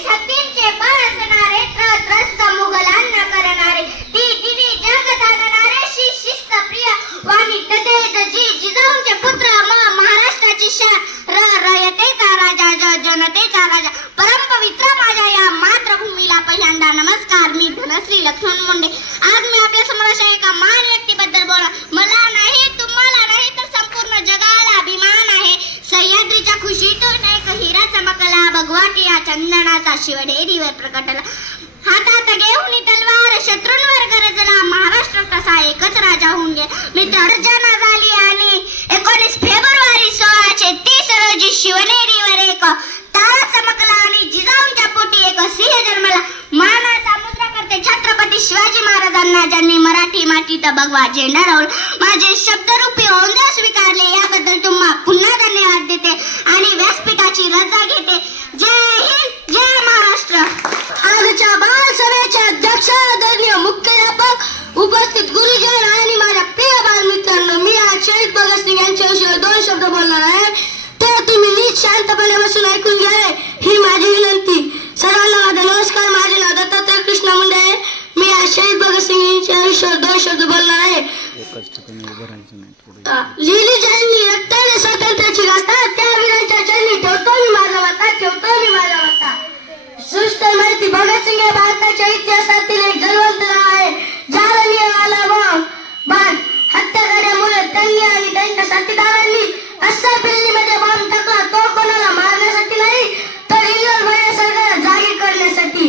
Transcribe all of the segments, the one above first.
तेहतीस हत्तींचे बळ असणारे, त्रस्त मुघलांना करणारे, तिन्ही जग जाणणारे, शिस्त प्रिय वाणी तदेत जी जिजाऊंचे पुत्र, महाराष्ट्राची शान, रयतेचा राजा, जनतेचा राजा, परमपवित्र माझ्या या मातृभूमीला पहिल्यांदा नमस्कार. मी धनश्री लक्ष्मण मुंडे. आज मी आपल्या समोर अशा एका महान व्यक्तीबद्दल बोलणार. मला नाही, तुम्हाला नाही, तर संपूर्ण जगाला अभिमान आहे. सह्याद्रीच्या खुशीतून एक हिरा चमकला, भगवाटी या चंदनाचा शिवडेरीवर प्रकटला. हातात घेऊन तलवार शत्रूंवर गरजला, महाराष्ट्र कसा एकच राजा होऊन गेला. मित्र गर्जना झाली आणि 19 फेब्रुवारी 1630 रोजी शिवनेरीवर एक तारा चमकला आणि जिजाऊंच्या पोटी एक सिंह जन्मला. मानाचा मुद्रा करते छत्रपती शिवाजी महाराजांना, ज्यांनी मराठी मातीत भगवा झेंडा रोवला. माझे शब्दरूपी ओंजळ स्वीकारले, याबद्दल तुम्हा पुन्हा धन्यवाद देते आणि व्यासपीठाची रजा घेते. जय हिंद, जय महाराष्ट्र. आजच्या बालसभेचे अध्यक्ष, आदरणीय मुख्याध्यापक, उपस्थित गुरुजन आणि माझ्या प्रिय बालमित्रांनो, मी आज शहीद भगतसिंग यांच्याविषयी 2 शब्द बोलणार आहे. तर तुम्ही नीट शांतपणे बसून ऐकून घ्यावे ही माझी विनंती. सर्वांना माझा नमस्कार. माझे नाव दत्तात्रय कृष्ण मुंडे आहे. मी आज शहीद भगतसिंग यांच्याविषयी 2 शब्द बोलणार आहे. लिहिली ज्यांनी रक्ताने स्वातंत्र्याची गाथा, त्या वीरांच्या चरणी ठेवतो मी माझा मता, ठेवतो मी माझा मता. सृष्ट माहिती, भगतसिंग हे भारताच्या इतिहासातील एक जलवंत नाव आहे. जारणीयवाला बाण हत्याकार्यामुळे त्यांनी आणि त्यांच्या साथीदारांनी अस्सा दिल्लीमध्ये बॉम्ब टाकला. तो कोणाला मारण्यासाठी नाही, तर इंग्रज बाह्य सरकारला जागी करण्यासाठी.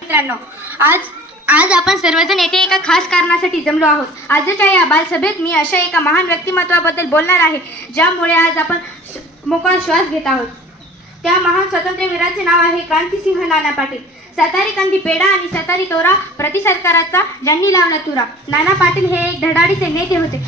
मित्रांनो, आज आपण सर्वजण येथे एका खास कारणासाठी जमलो आहोत. आजच्या या बालसभेत मी अशा एका महान व्यक्तिमत्वाबद्दल बोलणार आहे, ज्यामुळे आज आपण मोकळा श्वास घेत आहोत. त्या महान स्वातंत्र्यवीराचे नाव आहे क्रांतिसिंह नाना पाटील. सतारी कंदी पेढा आणि सतारी तोरा प्रतिसरकाराचा ज्यांनी लावला तुरा. नाना पाटील हे एक धडाडीचे नेते होते.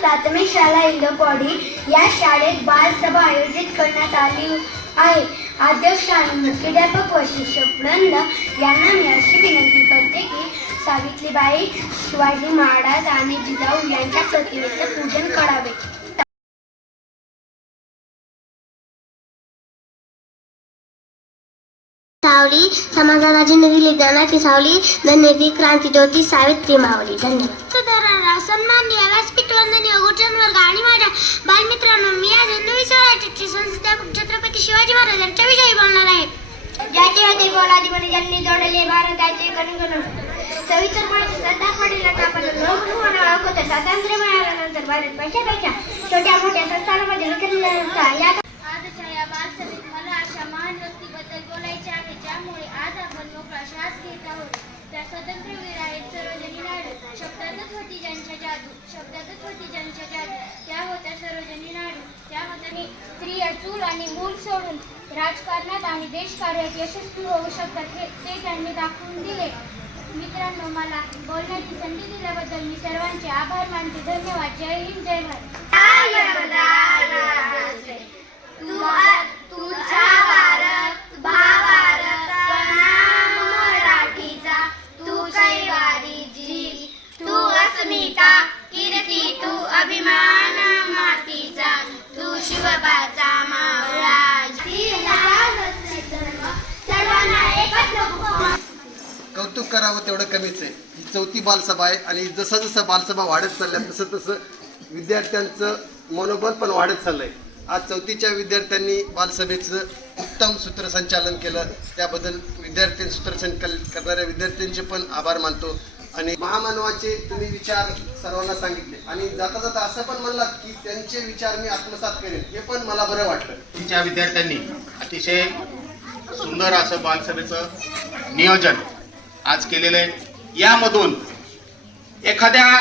प्राथमिक शाळा इंदोपौडी या शाळेत बालसभा आयोजित करण्यात आली आहे. अध्यक्ष आणि मुख्याध्यापक वशिष्ठ वृंद यांना मी अशी विनंती करते की सावित्रीबाई, शिवाजी महाराज आणि जिजाऊ यांच्या प्रतिमेचे पूजन करावे. सावली समाजाला दिली ज्ञानाची सावली, धन्यती क्रांती ज्योती सावित्री मावली. धन्यवाद. सन्माननीय व्यासपीठ, वंदनीय गुरुजन वर्ग आणि माझ्या बालमित्रांनो, मी आज हिंदवी स्वराज्याचे संस्थापक छत्रपती शिवाजी महाराज यांच्याविषयी बोलणार आहे. ज्याचे हाती पोलादी ज्यांनी जोडले भारताचे कणकण. सविस्तरपणे सरदार पाटीलांना आपण लोकमन ओळखतो. स्वातंत्र्य मिळाल्यानंतर भारत पैशापेक्षा छोट्या मोठ्या संस्थानामध्ये विखरला होता. आजच्या या बालसभेत मला अशा महान व्यक्तीबद्दल बोलायचे आहे, ज्यामुळे आज आपण मोकळा श्वास घेत आहोत. त्या स्वातंत्र्यवीर आहेत सरोजिनी नायडू. शब्दातच होती ज्यांच्या जादू, शब्दातच होती ज्यांच्या जादू. त्या होत्या सरोजिनी नायडू. त्या होत्या स्त्रिया चूल आणि मूल सोडून राजकारणात आणि देशकार्यात यशस्वी होऊ शकतात, हे ते त्यांनी दाखवून दिले. मित्रांनो, मला बोलण्याची संधी दिल्याबद्दल मी सर्वांचे आभार मानते. धन्यवाद. जय हिंद, जय भारत. तुझा भारत भारत प्रणाम मराठीचा, तू कैवारी जी, तू अस्मिता कीर्ती, तू अभिमान मातीचा, तू शिवबाचा मावळा. सर्वांना एकत्र कौतुक करावं तेवढं कमीच आहे. ही 4थी बालसभा आहे आणि जसं जसं बालसभा वाढत चालल्या तसं तसं विद्यार्थ्यांचं मनोबल पण वाढत चाललंय. आज 4थीच्या विद्यार्थ्यांनी बालसभेचं उत्तम सूत्रसंचालन केलं, त्याबद्दल विद्यार्थी सूत्रसंचालन करणाऱ्या विद्यार्थ्यांचे पण आभार मानतो. आणि महामानवाचे तुम्ही विचार सर्वांना सांगितले आणि जाता जाता असं पण म्हणलात की त्यांचे विचार मी आत्मसात करेन, हे पण मला बरं वाटलं. तिच्या विद्यार्थ्यांनी अतिशय सुंदर असं बालसभेचं नियोजन आज केलेलं आहे. यामधून एखाद्या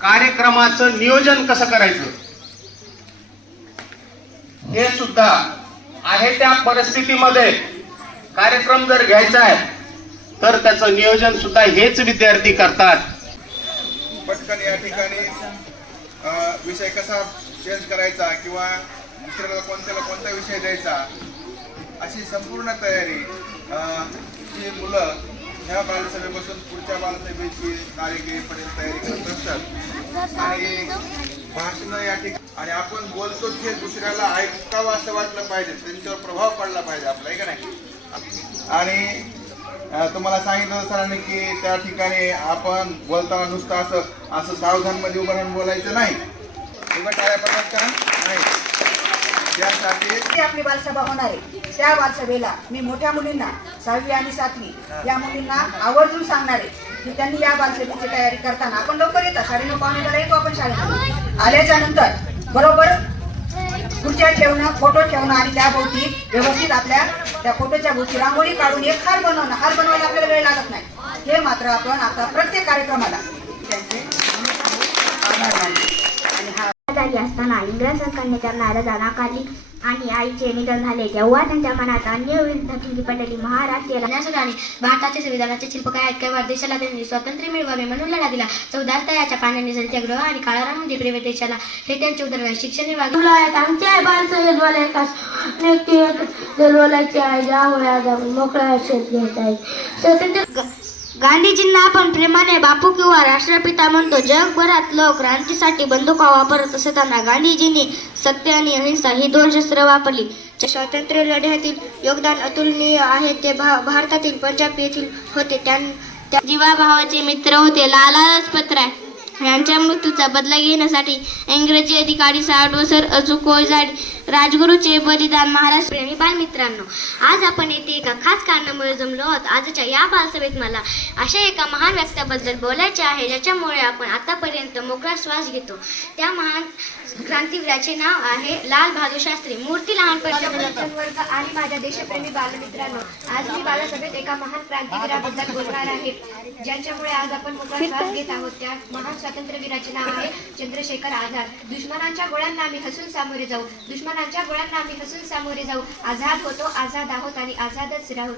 कार्यक्रमाचं नियोजन कसं करायचं हे सुद्धा आहे. त्या परिस्थितीमध्ये कार्यक्रम जर घ्यायचा आहे तर त्याचं नियोजन सुद्धा हेच विद्यार्थी करतात. पटकन या ठिकाणी विषय कसा चेंज करायचा किंवा दुसऱ्याला कोणता विषय द्यायचा, अशी संपूर्ण तयारी जी मुलं ह्या बालसभेपासून पुढच्या बालसभेची तारीखेपर्यंत तयारी करत असतात. आणि भाषण या ठिकाणी आणि आपण बोलतो ते दुसऱ्याला ऐकावं असं वाटलं पाहिजे, त्यांच्यावर प्रभाव पडला पाहिजे आपला, आहे का नाही. आणि तुम्हाला सांगितलं सरांनी की त्या ठिकाणी आपण बोलताना नुसतं असं सावधान मध्ये उभं राहून बोलायचं नाही, उभं टाळ्या पडतात का नाही. त्यासाठी जी आपली बालसभा होणार आहे त्या बालसभेला मी मोठ्या मुलींना 6वी आणि 7वी या मुलींना आवर्जून सांगणार आहे की त्यांनी या बालसभेची तयारी करताना, आपण लवकर येतात 9:30 येतो आपण शाळेमध्ये, आल्याच्या नंतर बरोबर खुर्च्या ठेवणं, फोटो ठेवणं आणि त्याभोवती व्यवस्थित आपल्या त्या फोटोच्या भोवती रांगोळी काढून एक हार बनवणं. हार बनवायला आपल्याला वेळ लागत नाही. हे मात्र आपण आता प्रत्येक कार्यक्रमाला त्यांचे आभार मानतो. आणि हा झाली असताना इंग्रज सरकारने त्यांना नाराज काढली आणि आईचे निधन झाले, तेव्हा त्यांच्या मनात अन्य विरुद्ध पडलेली महाराष्ट्रीय आणि भारताच्या संविधानाचे शिल्पकार आहेत. केवळ देशाला त्यांनी स्वातंत्र्य मिळवावे म्हणून लढा दिला. 14 तयाच्या पाण्याने सत्याग्रह आणि काळारामध्ये प्रेम देशाला हे त्यांचे उदाहरण. शिक्षण विभाग आमच्या बालसभेत मला एका बोलायचे आहे, ज्यामुळे आज आपण मोकळा शेत घेत आहे. स्वातंत्र्य गांधीजींना आपण प्रेमाने बापू किंवा राष्ट्रपिता म्हणतो. जगभरात लोक क्रांतीसाठी बंदुका वापरत असताना गांधीजींनी सत्य आणि अहिंसा ही 2 शस्त्र वापरली. स्वातंत्र्य लढ्यातील योगदान अतुलनीय आहे. ते भारतातील पंजाब येथील होते. त्या जीवाभावाचे मित्र होते. लाला लजपत राय यांच्या मृत्यूचा बदला घेण्यासाठी इंग्रजी अधिकारी सावरकर सर अचूक राजगुरूचे बलिदान. महाराष्ट्र प्रेमी बालमित्रांनो, आज आपण येथे एका खास कारणामुळे जमलो आहोत. आजच्या या बालसभेत मला अशा एका महान व्यक्तीबद्दल बोलायचे आहे ज्याच्यामुळे आपण आतापर्यंत मोकळा श्वास घेतो. त्या महान क्रांतीवीराचे नाव आहे लाल बहादूर शास्त्री. मूर्ती लहानपणाच्या वर्ग आणि माझ्या देशप्रेमी बालमित्रांनो, आज मी बालसभेत एका महान क्रांतीवीराबद्दल बोलणार आहे ज्यांच्यामुळे आज आपण मोकळा श्वास घेत आहोत. त्या महान स्वातंत्र्यवीराचे नाव आहे चंद्रशेखर आझाद. दुश्मनांच्या गोळ्यांना आम्ही हसून सामोरे जाऊ, दुश्मनांच्या गोळ्यांना आम्ही हसून सामोरे जाऊ. आझाद होतो, आझाद आहोत आणि आझादच राहू.